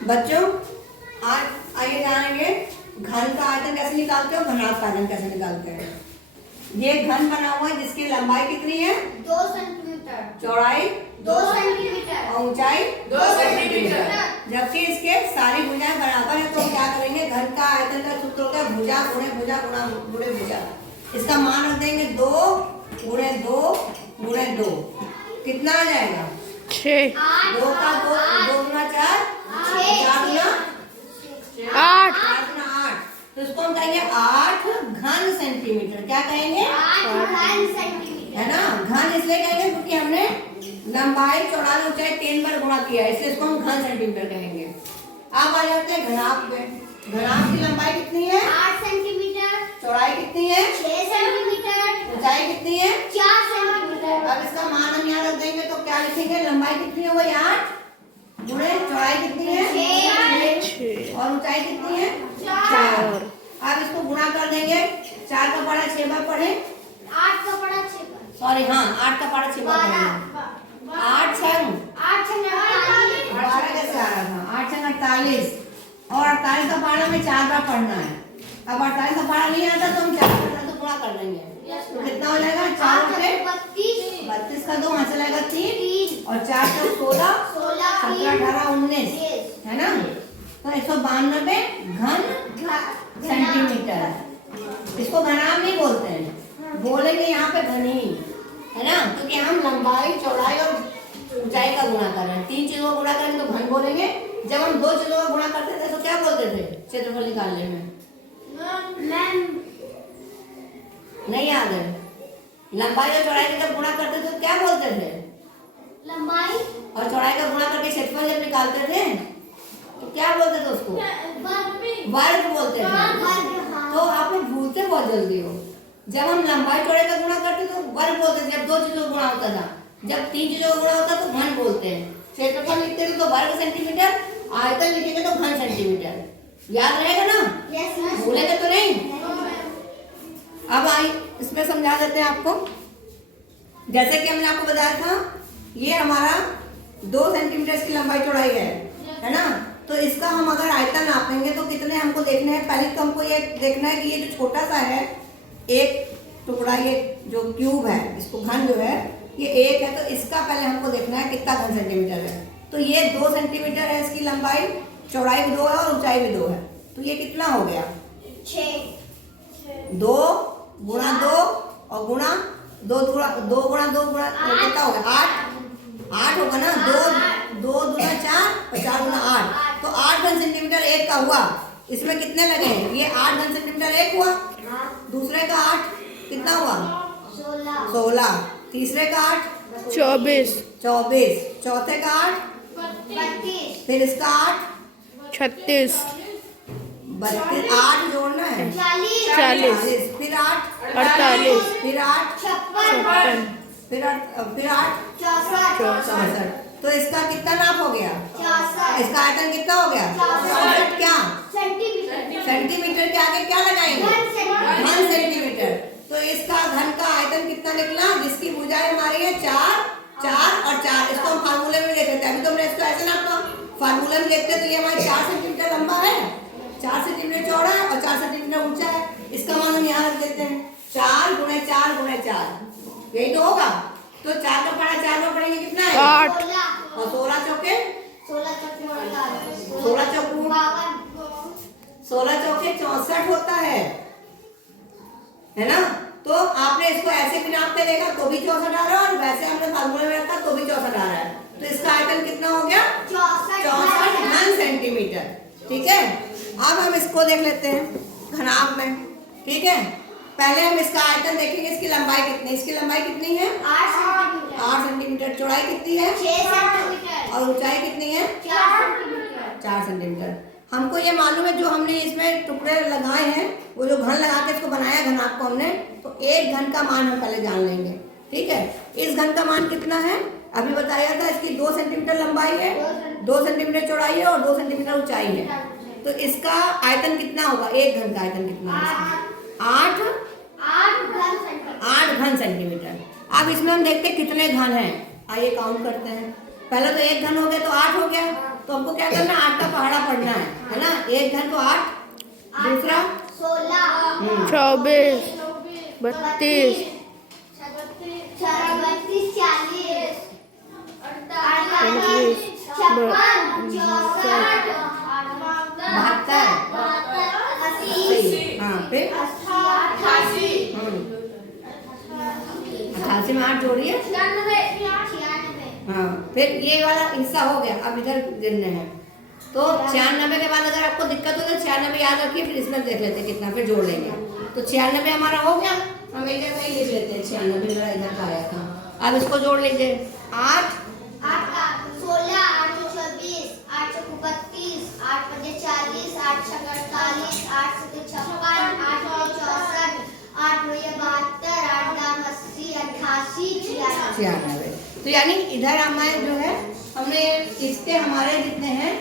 बच्चों, आज आइए जानेंगे घन का आयतन कैसे निकालते हो, घनाभ का आयतन कैसे निकालते हैं। ये घन बना हुआ है जिसकी लंबाई कितनी है? 2 सेंटीमीटर। चौड़ाई 2 सेंटीमीटर। और ऊंचाई 2 सेंटीमीटर। जबकि इसके सारी भुजाएं बराबर है तो हम क्या करेंगे, घन का आयतन का सूत्र होता है भुजा गुणे भुजा गुणा गुणे भुजा। इसका मान रख देंगे 2 गुणे 2 गुणे 2। कितना आ जाएगा? 6। 2 का 2 2 गुना 4 4 गुना 8। 4 गुना 8। तो इसको हम कहेंगे 8 घन सेंटीमीटर। क्या कहेंगे? 8 घन सेंटीमीटर। है ना। घन इसलिए कहेंगे क्योंकि हमने लंबाई चौड़ाई ऊंचाई 3 बार गुणा किया है, इसलिए इसको हम घन सेंटीमीटर कहेंगे। अब आ जाते हैं घनाभ पे। घनाभ की लंबाई कितनी है? 8 सेंटीमीटर। चौड़ाई कितनी है? 6 सेंटीमीटर। ऊंचाई कितनी है? 4 सेंटीमीटर। अब इसका मान हम यहाँ रख देंगे तो क्या लिखेंगे? लंबाई कितनी है? वही 8 गुणे चौड़ाई कितनी है? 6 और ऊंचाई कितनी है? 4। अब इसको गुणा कर देंगे। 4 का पढ़ा 6 बार पढ़े। 8 का पड़ा 6 बार। सॉरी हाँ, 8 का पढ़ा 6 बार पढ़े। 8 छंग 8 छंग 48। 12 कैसे आ रहा था? 8 छंग 48 और 48 का पढ़ा में 4 बार पढ़ना है। अब 48 का पढ़ा नहीं आता तो हम 4 पढ़ना तो गुणा कर देंगे। तो कितना हो जाएगा? 4 से 32 का 2 वहां से लगेगा 3 और 4 से 16 17 18 19 है ना। तो 192 घन सेंटीमीटर। इसको घनाभ नहीं बोलते हैं, बोलेंगे यहाँ पे घनी, है ना, क्योंकि हम लंबाई चौड़ाई और ऊंचाई का गुणा कर रहे हैं। 3 चीजों का गुणा करेंगे तो घन बोलेंगे। जब हम 2 चीजों का गुणा करते थे तो क्या बोलते थे क्षेत्रफल निकालने में? नहीं याद है? लंबाई और चौड़ाई का जब गुणा करते थे तो क्या बोलते थे? लंबाई और चौड़ाई का गुणा करके क्षेत्रफल जब निकालते थे तो क्या बोलते थे उसको? वर्ग बोलते थे। तो आप लोग भूलते बहुत जल्दी हो। जब हम लंबाई चौड़ाई का गुणा करते तो वर्ग बोलते थे। जब 2 चीजों का गुणा होता था, जब 3 चीजों का गुणा होता तो घन बोलते हैं। क्षेत्रफल लिखते थे तो वर्ग सेंटीमीटर, आयतन लिखेंगे तो घन सेंटीमीटर। याद रहेगा ना? भूलेंगे तो नहीं। अब आई इसमें समझा देते हैं आपको। जैसे कि हमने आपको बताया था, ये हमारा 2 सेंटीमीटर की लंबाई चौड़ाई है ना। तो इसका हम अगर आयतन नापेंगे तो कितने हमको देखने हैं? पहले तो हमको ये देखना है कि ये जो छोटा सा है एक टुकड़ा, ये जो क्यूब है, इसको घन जो है ये 1 है, तो इसका पहले हमको देखना है कितना घन सेंटीमीटर है। तो ये 2 सेंटीमीटर है इसकी लंबाई, चौड़ाई भी 2 है और ऊंचाई भी 2 है। तो ये कितना हो गया? 2 गुणा 2 और गुणा 2 गुणा 2 गुणा 2 गुणा कितना हो गया? 8 होगा ना। 2 गुना 4 और 4 गुना 8 तो 8 घन सेंटीमीटर एक का हुआ। इसमें कितने लगे? ये 8 घन सेंटीमीटर एक हुआ, दूसरे का 8 कितना हुआ? 16, तीसरे का 8 24, चौथे का 8 फिर इसका 8 36, 32, 8 जोड़ना है 40, फिर 8 48, फिर 8 56, फिर 8 64। तो इसका कितना नाप हो गया? इसका आयतन कितना हो गया? 64। क्या सेंटीमीटर के आगे क्या लगाएंगे? घन सेंटीमीटर। तो इसका घन का आयतन कितना निकला? जिसकी भुजाएं हमारी है 4 4 और 4। इसको हम फार्मूले में लिखते हैं। अभी तो हमने इसको ऐसे नापा, फार्मूले में लिखते तो ये हमारा 4 सेंटीमीटर लंबा है, 4 सेंटीमीटर चौड़ा है और 4 सेंटीमीटर ऊंचा है। इसका मान हम यहाँ रख देते हैं 4 गुणे 4 गुणे 4। यही तो होगा। तो 4 का पढ़ा 4 में पढ़ेंगे कितना है? 8, और 16 चौके 64 होता है ना। तो आपने इसको ऐसे भी नापते देखा तो भी 64 आ रहा है और वैसे हमने फार्मूले में रखा तो भी 64 आ रहा है। तो इसका आयतन कितना हो गया? 64 घन सेंटीमीटर। ठीक है। अब हम इसको देख लेते हैं घनाभ में। ठीक है, पहले हम इसका आयतन देखेंगे। इसकी लंबाई कितनी? इसकी लंबाई कितनी है? 8 सेंटीमीटर। चौड़ाई कितनी है? 6 सेंटीमीटर। और ऊंचाई कितनी है? 4 सेंटीमीटर। हमको ये मालूम है, जो हमने इसमें टुकड़े लगाए हैं, वो जो घन लगा के इसको बनाया घनाभ को हमने, तो एक घन का मान हम पहले जान लेंगे। ठीक है, इस घन का मान कितना है? अभी बताया था, इसकी 2 सेंटीमीटर लंबाई है, 2 सेंटीमीटर चौड़ाई है और 2 सेंटीमीटर ऊंचाई है। तो इसका आयतन कितना होगा? एक घन का आयतन कितना है? 8 घन सेंटीमीटर। अब इसमें हम देखते हैं कितने घन हैं। आइए काउंट करते हैं। पहले तो एक घन हो गया तो 8 हो गया। तो हमको क्या करना है, 8 का पहाड़ा पढ़ना है ना। एक घन तो 8, दूसरा 16 24 32 32 40 38 56 72, 80, हाँ फिर 88 88 में 8 जोड़िए। 96 हाँ फिर ये वाला हिस्सा हो गया, अब इधर गिनने हैं। तो 96 के बाद अगर आपको दिक्कत हो तो 96 याद रखिए, फिर इसमें देख लेते हैं कितना, फिर जोड़ लेंगे। तो 96 हमारा हो गया, हम एक जगह ही लिख लेते हैं 96 मेरा इधर का आया था। अब इसको जोड़ लीजिए, 8 16 8 24 8 32 8 40 8 48 8 56 8 64 8 72 8 80 88 96। तो यानी इधर हमारे जो है, हमने इसके हमारे जितने हैं,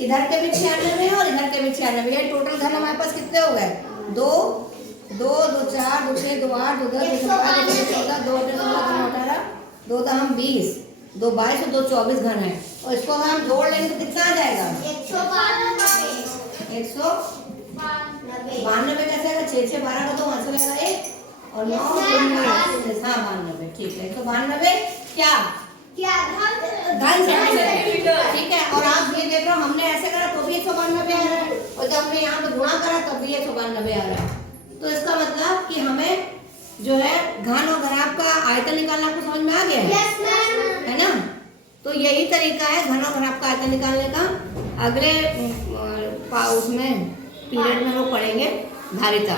इधर के भी 96 है और इधर के भी 96 है। टोटल घन हमारे पास कितने हो गए, 2 2 2 4 2 6 2 8 2 10 2 12 2 14 2 18 2 हम 20 2 22 2 24 घन है। और इसको अगर हम जोड़ लेंगे तो कितना आ जाएगा, 192। कैसे आएगा, 6 6 12 का तो वहां से आएगा 1 और 9 हाँ 92, ठीक है। 192 क्या धन सर्टिफिकेट, ठीक है। और आप ये देख रहे हो, हमने ऐसे करा तो भी 192 आ रहा है, और जब हमने यहाँ पे गुणा करा तब भी 192 आ रहा है। तो इसका मतलब कि हमें जो है घन और घनाभ का आयतन निकालना आपको समझ में आ गया है ना। तो यही तरीका है घन और घनाभ का आयतन निकालने का। अगले उसमें पीरियड में हम लोग पढ़ेंगे धारिता।